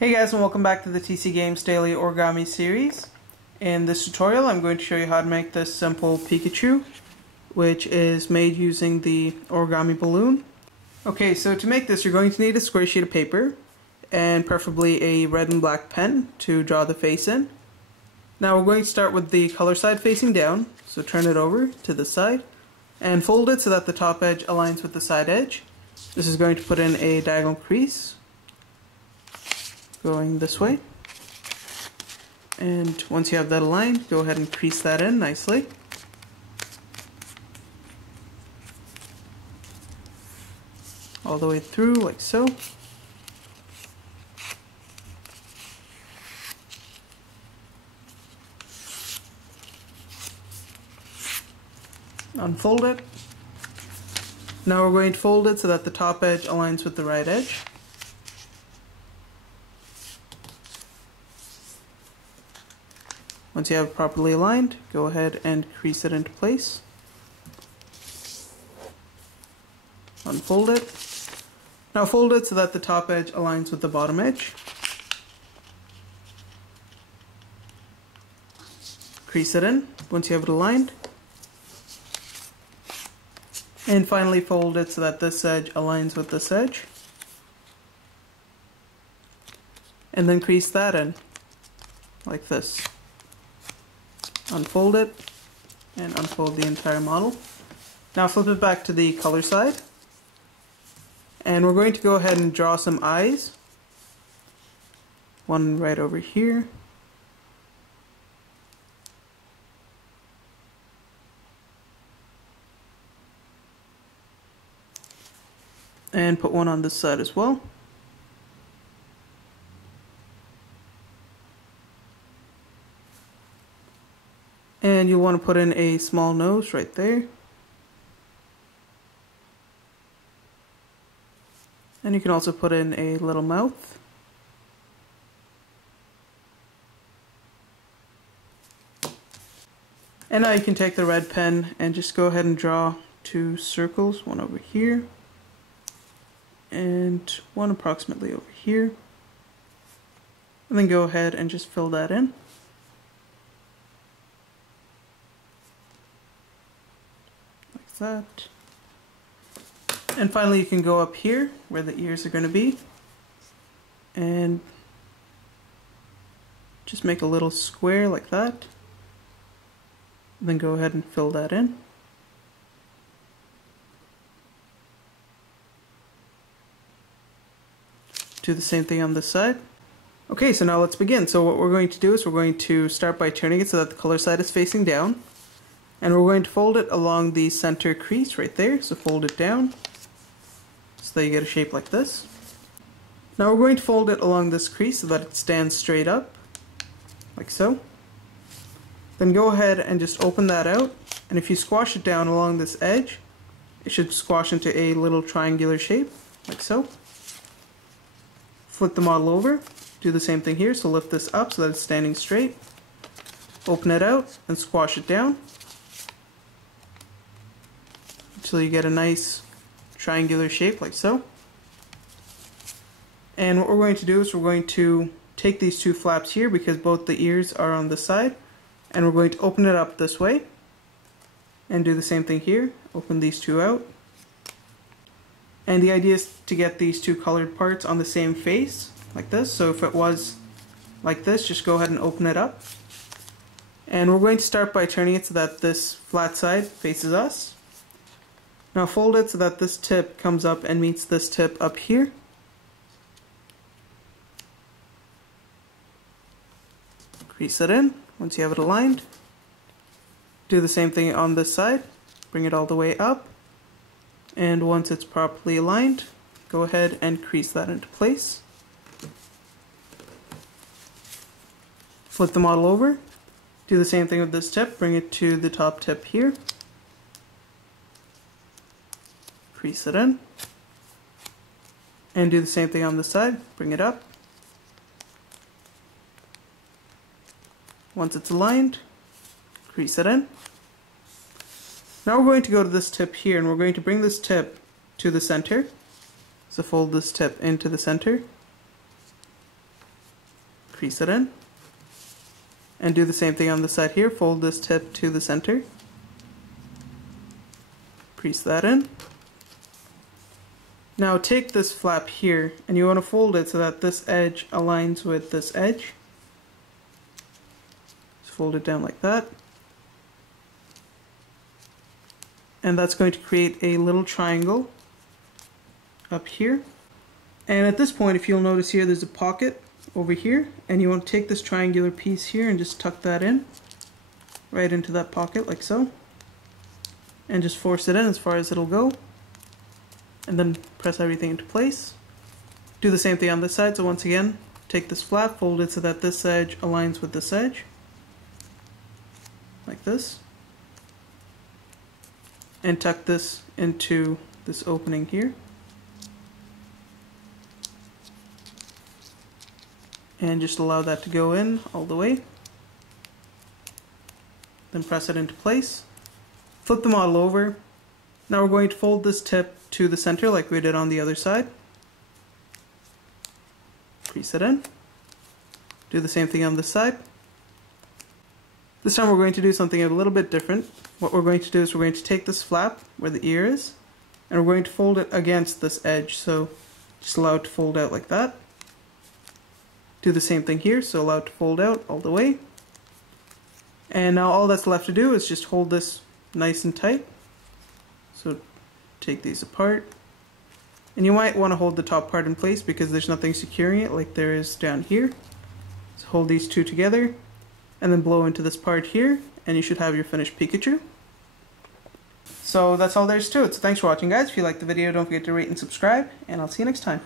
Hey guys, and welcome back to the TC Games Daily Origami series. In this tutorial I'm going to show you how to make this simple Pikachu, which is made using the origami balloon. Okay, so to make this you're going to need a square sheet of paper and preferably a red and black pen to draw the face in. Now we're going to start with the color side facing down, so turn it over to the side and fold it so that the top edge aligns with the side edge. This is going to put in a diagonal crease going this way, and once you have that aligned, go ahead and crease that in nicely. All the way through like so. Unfold it. Now we're going to fold it so that the top edge aligns with the right edge. Once you have it properly aligned, go ahead and crease it into place. Unfold it. Now fold it so that the top edge aligns with the bottom edge. Crease it in once you have it aligned. And finally fold it so that this edge aligns with this edge. And then crease that in, like this. Unfold it, and unfold the entire model. Now flip it back to the color side, and we're going to go ahead and draw some eyes. One right over here. And put one on this side as well. And you'll want to put in a small nose right there. And you can also put in a little mouth. And now you can take the red pen and just go ahead and draw two circles, one over here and one approximately over here. And then go ahead and just fill that in. That. And finally you can go up here where the ears are going to be and just make a little square like that, and then go ahead and fill that in. Do the same thing on this side. Okay, so now let's begin. So what we're going to do is we're going to start by turning it so that the color side is facing down. And we're going to fold it along the center crease right there, so fold it down so that you get a shape like this. Now we're going to fold it along this crease so that it stands straight up, like so. Then go ahead and just open that out, and if you squash it down along this edge, it should squash into a little triangular shape, like so. Flip the model over, do the same thing here, so lift this up so that it's standing straight. Open it out and squash it down until you get a nice triangular shape like so. And what we're going to do is we're going to take these two flaps here because both the ears are on this side, and we're going to open it up this way and do the same thing here. Open these two out. And the idea is to get these two colored parts on the same face like this. So if it was like this, just go ahead and open it up. And we're going to start by turning it so that this flat side faces us. Now fold it so that this tip comes up and meets this tip up here. Crease it in once you have it aligned. Do the same thing on this side. Bring it all the way up. And once it's properly aligned, go ahead and crease that into place. Flip the model over. Do the same thing with this tip. Bring it to the top tip here. Crease it in, and do the same thing on the side. Bring it up. Once it's aligned, crease it in. Now we're going to go to this tip here, and we're going to bring this tip to the center. So fold this tip into the center. crease it in. And do the same thing on the side here, fold this tip to the center. Crease that in. Now take this flap here and you want to fold it so that this edge aligns with this edge. Just fold it down like that. And that's going to create a little triangle up here. And at this point, if you'll notice here, there's a pocket over here, and you want to take this triangular piece here and just tuck that in right into that pocket like so, and just force it in as far as it'll go, and then press everything into place. Do the same thing on this side. So once again, take this flap, fold it so that this edge aligns with this edge like this, and tuck this into this opening here. And just allow that to go in all the way. Then press it into place. Flip the model over. Now we're going to fold this tip to the center like we did on the other side. Crease it in. Do the same thing on this side. This time we're going to do something a little bit different. What we're going to do is we're going to take this flap where the ear is, and we're going to fold it against this edge. So just allow it to fold out like that. Do the same thing here, so allow it to fold out all the way. And now all that's left to do is just hold this nice and tight. So take these apart. And you might want to hold the top part in place because there's nothing securing it like there is down here. So hold these two together and then blow into this part here, and you should have your finished Pikachu. So that's all there is to it. So thanks for watching, guys. If you liked the video, don't forget to rate and subscribe, and I'll see you next time.